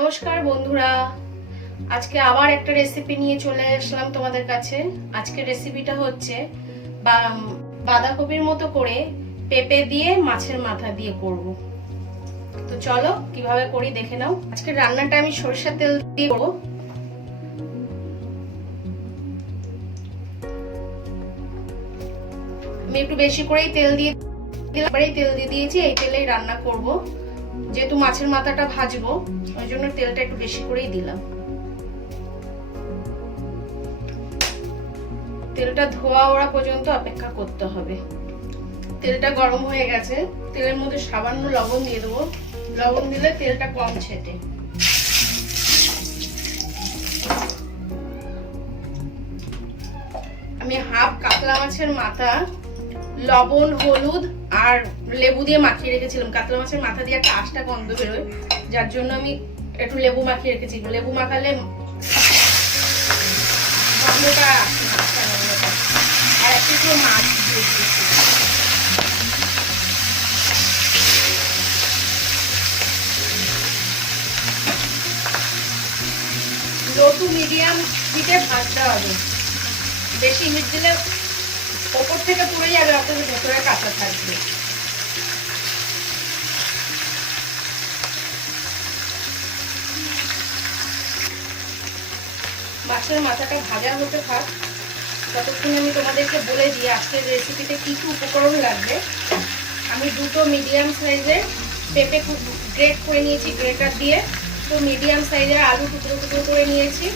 নমস্কার বন্ধুরা, আজকে আবার একটা রেসিপি নিয়ে চলে আসলাম তোমাদের কাছে। আজকে রেসিপিটা হচ্ছে বাঁধাকপির মতো করে পেঁপে দিয়ে মাছের মাথা দিয়ে করব। তো চলো কিভাবে করি দেখে নাও। আজকে রান্নাটা আমি সরষের তেল দিয়ে করব। আমি একটু বেশি করেই তেল দিয়ে দিয়েছি। এই তেলেই রান্না করব, যেহেতু মাছের মাথাটা ভাজবো ওই জন্য তেলটা একটু বেশি করেই দিলাম। তেলটা ধোয়া ওড়া পর্যন্ত অপেক্ষা করতে হবে। তেলটা গরম হয়ে গেছে, তেলের মধ্যে সামান্য লবণ দিয়ে দেবো। লবণ দিলে তেলটা কম ছেটে। আমি হাফ কাতলা মাছের মাথা লবণ, হলুদ আর লেবু দিয়ে মাখিয়ে রেখেছিলাম। কাতলা মাছের মাথা দিয়ে একটা আঁশটা গন্ধ বেরোয়, যার জন্য আমি একটু লেবু মাখিয়ে রেখেছি। লেবু মাখালে গন্ধটা আসে না। আর একটু মাছ দিয়ে দিচ্ছি। লো টু মিডিয়াম হিটে ভাজতে হবে। বেশি হিট দিলে ওপর থেকে পুড়ে যাবে, আপনাদের ভেতরে কাঁচা থাকবে। মাছের মাথাটা ভাজা হতে থাক, ততক্ষণ আমি তোমাদেরকে বলে দিই আজকের রেসিপিতে কি কি উপকরণ লাগবে। আমি দুটো মিডিয়াম সাইজের পেঁপে গ্রেট করে নিয়েছি গ্রেটার দিয়ে। তো মিডিয়াম সাইজের আলু টুকরো টুকরো করে নিয়েছি।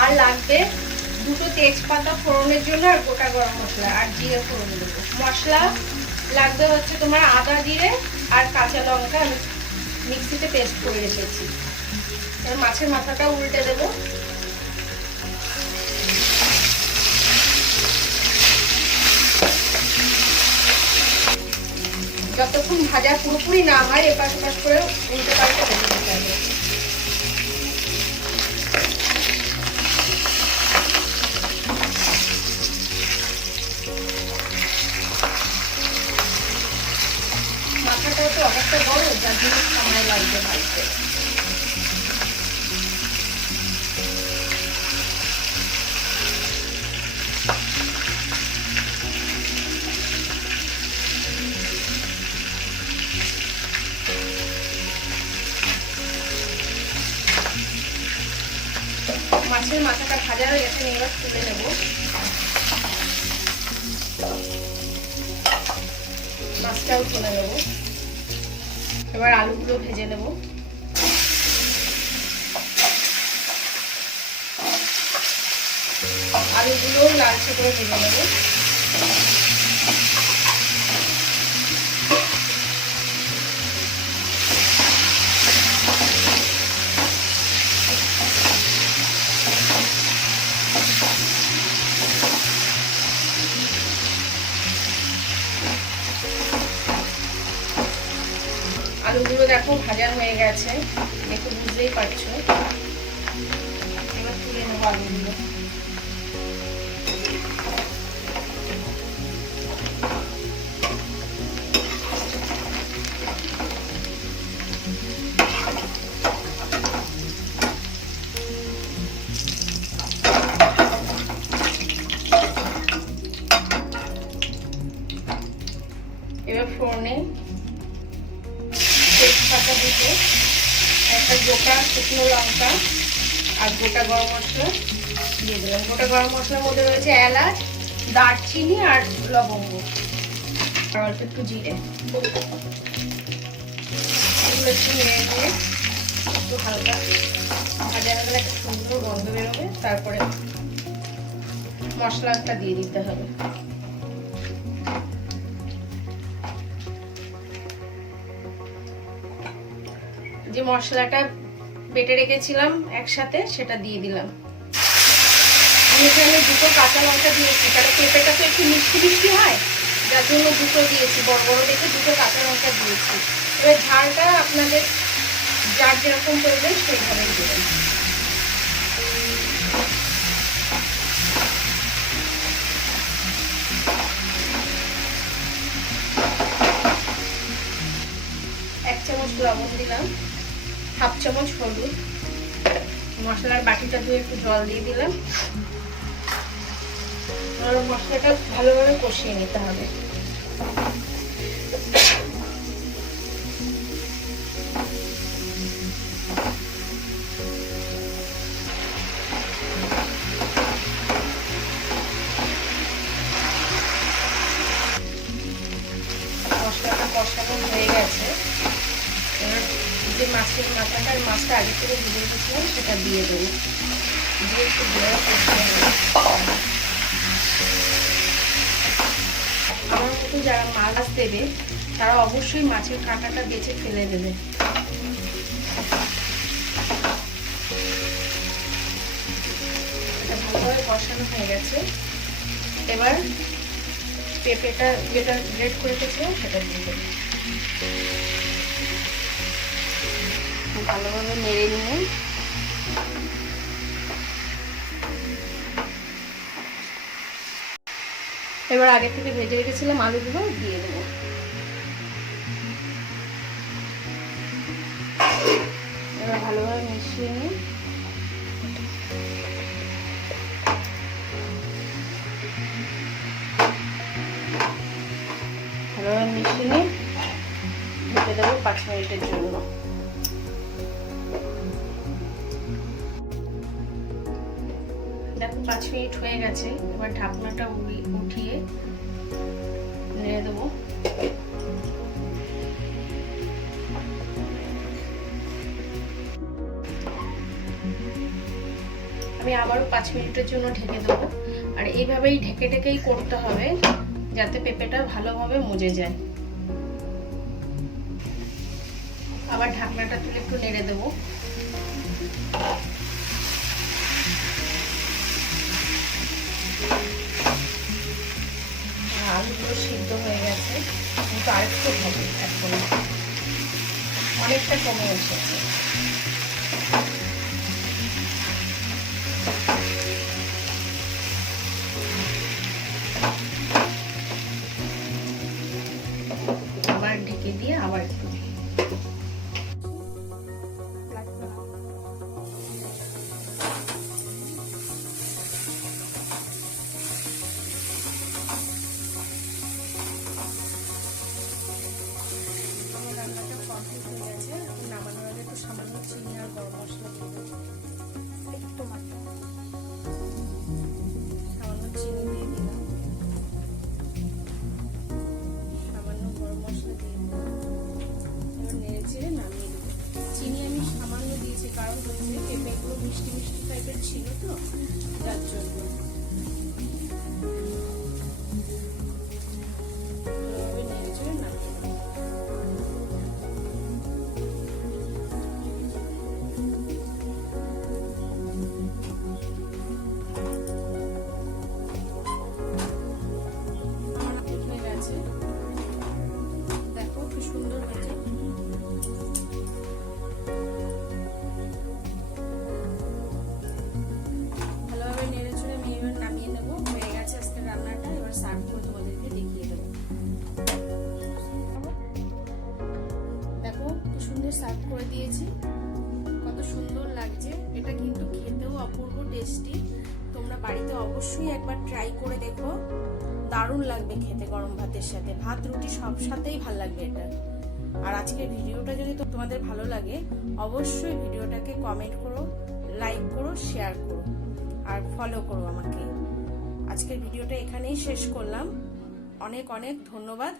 আর লাগবে দুটো তেজপাতা ফোড়নের জন্য, আর গোটা গরম মশলা আর জিরে ফোড়ন দেবো। মশলা লাগবে হচ্ছে তোমার আদা, জিরে আর কাঁচা লঙ্কা আমি মিক্সিতে পেস্ট করে রেখেছি। এবার মাছের মাথাটা উল্টে দেবো। যতক্ষণ ভাজা পুরোপুরি না হয় এপাশ ওপাশ করে উল্টে পাল্টে ভেজে নিতে হবে। মাথাটা তো অনেকটা বড়, যার জন্য সময় লাগবে ভাজতে। মাছের মাথাটা ভাজা হয়ে গেছে, এবার তুলে নেব। মাছটাও তুলে নেব। এবার আলুগুলো ভেজে নেব। আলুগুলো লালচে করে ভেজে নেব। আলুগুলো দেখো ভাজা হয়ে গেছে, দেখো বুঝতেই পারছো। এবার তুলে নেবো আলুগুলো। এবার ফোড়নে তেজপাতা দিতে একটা গোটা শুকনো লঙ্কা আর গোটা গরম মশলা দিয়ে দিলাম। গোটা গরম মশলার মধ্যে রয়েছে এলাচ, দারচিনি আর লবঙ্গ আর অল্প একটু জিরে। এগুলো একটু নেড়ে দিয়ে একটু হালকা ভাজা হলে একটা সুন্দর গন্ধ বেরোবে। তারপরে মশলাটা দিয়ে দিতে হবে। যে মশলাটা বেটে রেখেছিলাম একসাথে সেটা দিয়ে দিলাম। আমি এখানে দুটো কাঁচা লঙ্কা দিয়েছি, কারণ পেঁপেটা তো একটু মিষ্টি মিষ্টি হয়, যার জন্য দুটো দিয়েছি। বড় বড় দেখে দুটো কাঁচা লঙ্কা দিয়েছি। এবার ঝালটা আপনাদের যার যেরকম প্রয়োজন সেইভাবেই দেবেন। এক চামচ লবণ দিলাম। হাফ চামচ হলুদ, মশলার বাটিটা ধুয়ে একটু জল দিয়ে দিলাম। মশলাটা ভালোভাবে কষিয়ে নিতে হবে। মশলাটা কষানো হয়ে গেছে। এবার যে মাছের মাথাটা, মাছটা আগে থেকে ভিজে রেখেছিলাম সেটা দিয়ে দেবো, দিয়ে একটু ভালো কষিয়ে নেব। আমার মতো যারা মাছ দেবে তারা অবশ্যই মাছের কাঁটাটা বেছে ফেলে দেবে। এটা ভালোভাবে কষানো হয়ে গেছে। এবার পেঁপেটা যেটা গ্রেট করে রেখেছিলাম সেটা দিয়ে দেবো। ভালোভাবে নেড়ে নিয়ে এবার আগে থেকে ভেজে রেখেছিলাম আলুগুলো দিয়ে দেবো। এবার ভালোভাবে মিশিয়ে নিই। ভালোভাবে মিশিয়ে নিয়ে ঢেকে দেবো 5 মিনিটের জন্য। দেখো 5 মিনিট হয়ে গেছে। এবার ঢাকনাটা উঠিয়ে নেড়ে দেবো। আমি আবারও 5 মিনিটের জন্য ঢেকে দেবো। আর এইভাবেই ঢেকে ঢেকেই করতে হবে যাতে পেঁপেটা ভালোভাবে মজে যায়। আবার ঢাকনাটা তুলে একটু নেড়ে দেবো। আলুগুলো সিদ্ধ হয়ে গেছে, কিন্তু আরেকটু হবে, এখন অনেকটা কমে এসেছে। আবার ঢেকে দিয়ে আবার একটু নামানোর আগে একটু সামান্য চিনি আর গরম মশলা দিয়ে দেবো। সামান্য চিনি দিয়ে দিলাম, সামান্য গরম মশলা দিয়ে দিলাম। এবার নেড়ে চেড়ে নামিয়ে দেবো। চিনি আমি সামান্য দিয়েছি, কারণ হচ্ছে পেঁপেগুলো মিষ্টি মিষ্টি টাইপের ছিল তো, যার জন্য। নেড়ে চেড়ে নামিয়ে দেবো। দেখো খুব সুন্দর হয়েছে। ভালোভাবে নেড়ে চড়ে আমি এবার নামিয়ে নেবো। হয়ে গেছে আজকে রান্নাটা। এবার সার্ভ করে তোমাদেরকে দেখিয়ে দেবো। দেখো কি সুন্দর সার্ভ করে দিয়েছি, কত সুন্দর লাগছে। এটা কিন্তু খেতেও অপূর্ব টেস্টি। তোমরা বাড়িতে অবশ্যই একবার ট্রাই করে দেখো, দারুণ লাগবে খেতে। গরম ভাতের সাথে, ভাত রুটি সব সাথেই ভালো লাগবে এটা। আর আজকের ভিডিওটা যদি তোমাদের ভালো লাগে অবশ্যই ভিডিওটাকে কমেন্ট করো, লাইক করো, শেয়ার করো আর ফলো করো আমাকে। আজকের ভিডিওটা এখানেই শেষ করলাম। অনেক অনেক ধন্যবাদ।